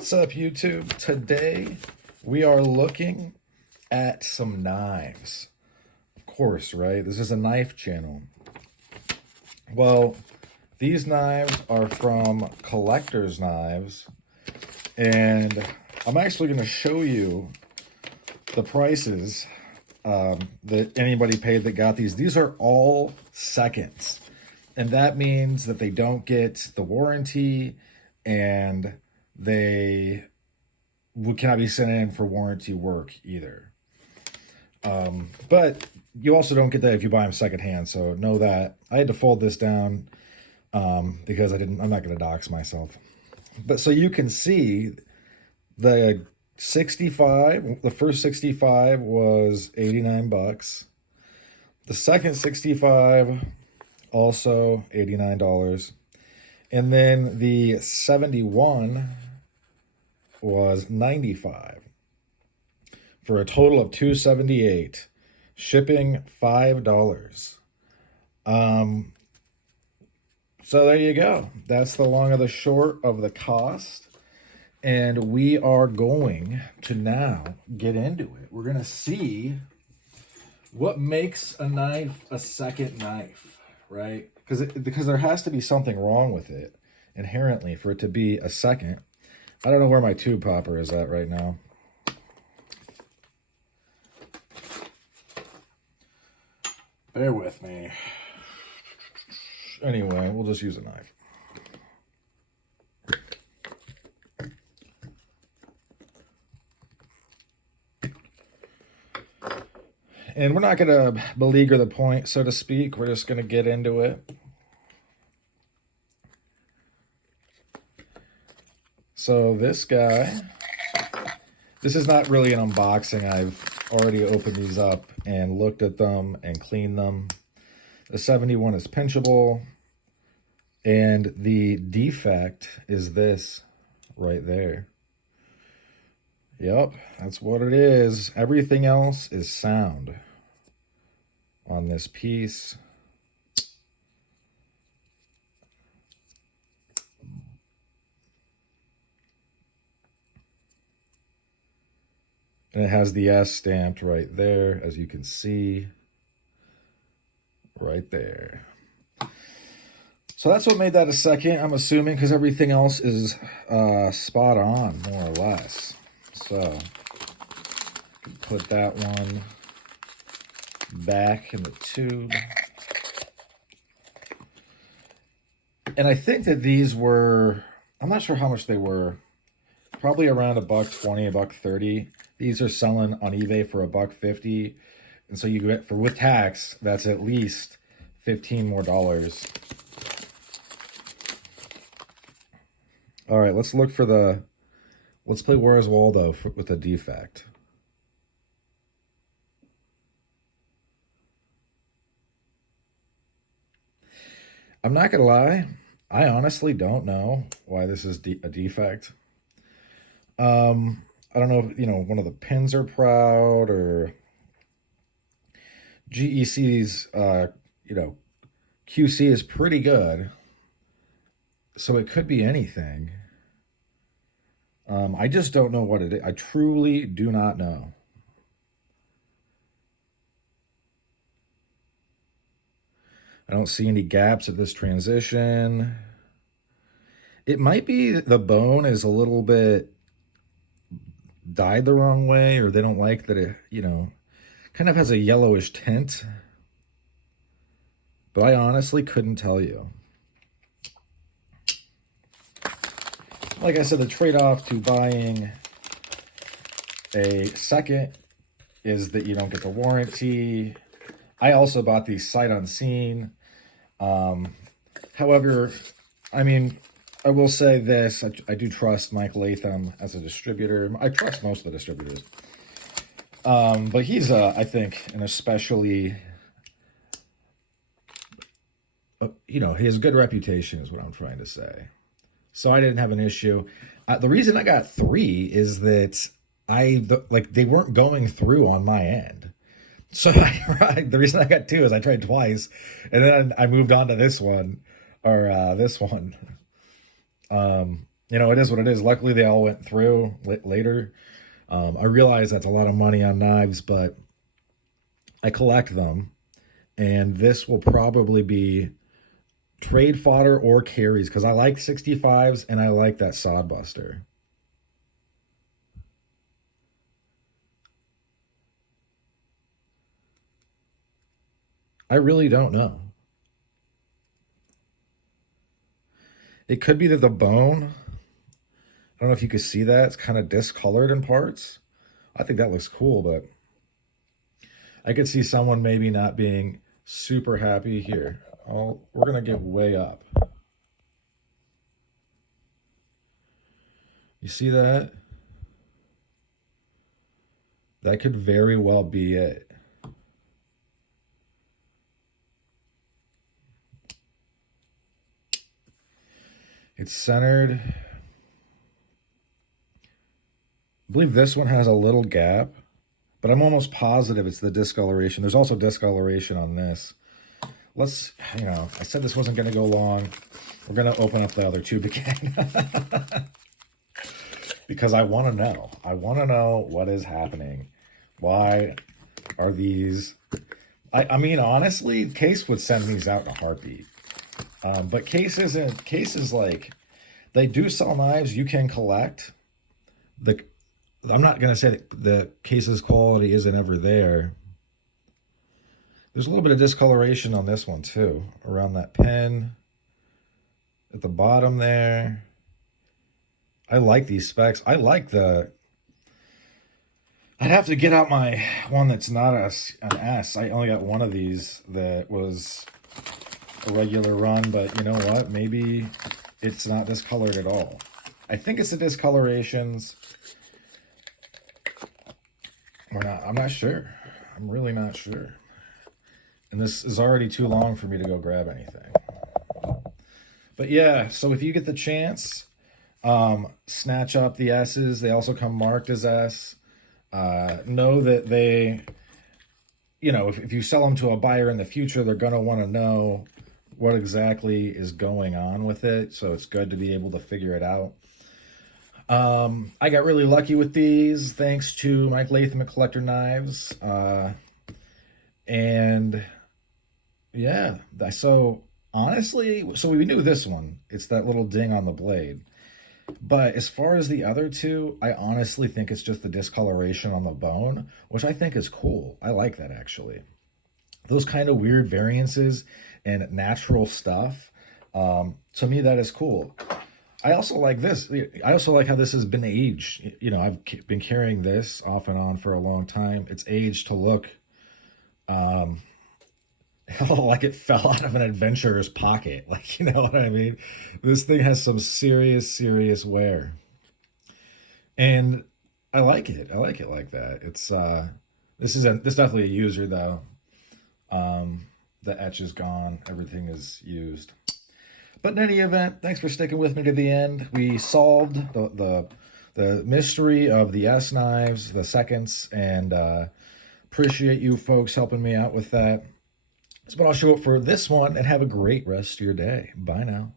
What's up, YouTube? Today we are looking at some knives. Of course, right? This is a knife channel. Well, these knives are from Collector's Knives, and I'm actually going to show you the prices that anybody paid that got these. These are all seconds, and that means that they don't get the warranty, and they cannot be sent in for warranty work either. But you also don't get that if you buy them secondhand, so know that. I had to fold this down because I'm not going to dox myself. But so you can see the 65, the first 65 was 89 bucks. The second 65, also $89. And then the 71 was 95 for a total of $278. Shipping $5. So there you go. That's the long of the short of the cost. And we are going to now get into it. We're going to see what makes a knife a second knife, right? Because there has to be something wrong with it inherently for it to be a second. I don't know where my tube popper is at right now. Bear with me. Anyway, we'll just use a knife. And we're not going to beleaguer the point, so to speak. We're just going to get into it. So this guy, this is not really an unboxing. I've already opened these up and looked at them and cleaned them. The 71 is pinchable, and the defect is this right there. Yep, that's what it is. Everything else is sound on this piece. And it has the S stamped right there, as you can see. Right there. So that's what made that a second, I'm assuming, because everything else is spot on, more or less. So, put that one back in the tube. And I think that these were, I'm not sure how much they were, probably around $1.20, $1.30. These are selling on eBay for $1.50. And so you get, with tax, that's at least $15 more. All right, let's look for the, let's play Where's Waldo with a defect. I'm not going to lie. I honestly don't know why this is a defect. I don't know if, one of the pins are proud, or GEC's, QC is pretty good. So it could be anything. I just don't know what it is. I truly do not know. I don't see any gaps at this transition. It might be the bone is a little bit dyed the wrong way, or they don't like that it, kind of has a yellowish tint. But I honestly couldn't tell you. Like I said, the trade-off to buying a second is that you don't get the warranty. I also bought these sight unseen. However, I mean, I will say this. I do trust Mike Latham as a distributor. I trust most of the distributors. But he's, I think, an especially, he has a good reputation is what I'm trying to say. So I didn't have an issue. The reason I got 3 is that they weren't going through on my end. So the reason I got 2 is I tried twice, and then I moved on to this one, or this one. You know, it is what it is. Luckily, they all went through later. I realize that's a lot of money on knives, but I collect them, and this will probably be trade fodder or carries because I like 65s and I like that sodbuster. I really don't know. It could be that the bone, I don't know if you could see that, it's kind of discolored in parts. I think that looks cool, but I could see someone maybe not being super happy here. Oh, we're gonna get way up. You see that? That could very well be it. It's centered. I believe this one has a little gap, but I'm almost positive it's the discoloration. There's also discoloration on this. Let's, I said this wasn't going to go long. We're going to open up the other tube again. Because I want to know. I want to know what is happening. Why are these... I mean, honestly, Case would send these out in a heartbeat. But Case is like... They do sell knives you can collect. I'm not going to say that the Case's quality isn't ever there. There's a little bit of discoloration on this one, too. Around that pin. At the bottom there. I like these specs. I like the... I'd have to get out my one that's not an S. I only got one of these that was a regular run, but you know what? Maybe it's not discolored at all. I think it's the discolorations. I'm not sure. I'm really not sure. And this is already too long for me to go grab anything. But yeah, so if you get the chance, snatch up the S's. They also come marked as S. Know that they, if you sell them to a buyer in the future, they're going to want to know what exactly is going on with it. So it's good to be able to figure it out. I got really lucky with these thanks to Mike Latham at Collector Knives. And yeah, so honestly, so we knew this one. It's that little ding on the blade. But as far as the other two, I honestly think it's just the discoloration on the bone, which I think is cool. I like that, actually. Those kind of weird variances and natural stuff, to me, that is cool. I also like this. I also like how this has been aged. I've been carrying this off and on for a long time. It's aged to look like it fell out of an adventurer's pocket. Like, you know what I mean? This thing has some serious wear. And I like it. I like it like that. It's this is definitely a user though. The etch is gone. Everything is used. But in any event, thanks for sticking with me to the end. We solved the mystery of the S knives, the seconds, and appreciate you folks helping me out with that. But I'll show up for this one and have a great rest of your day. Bye now.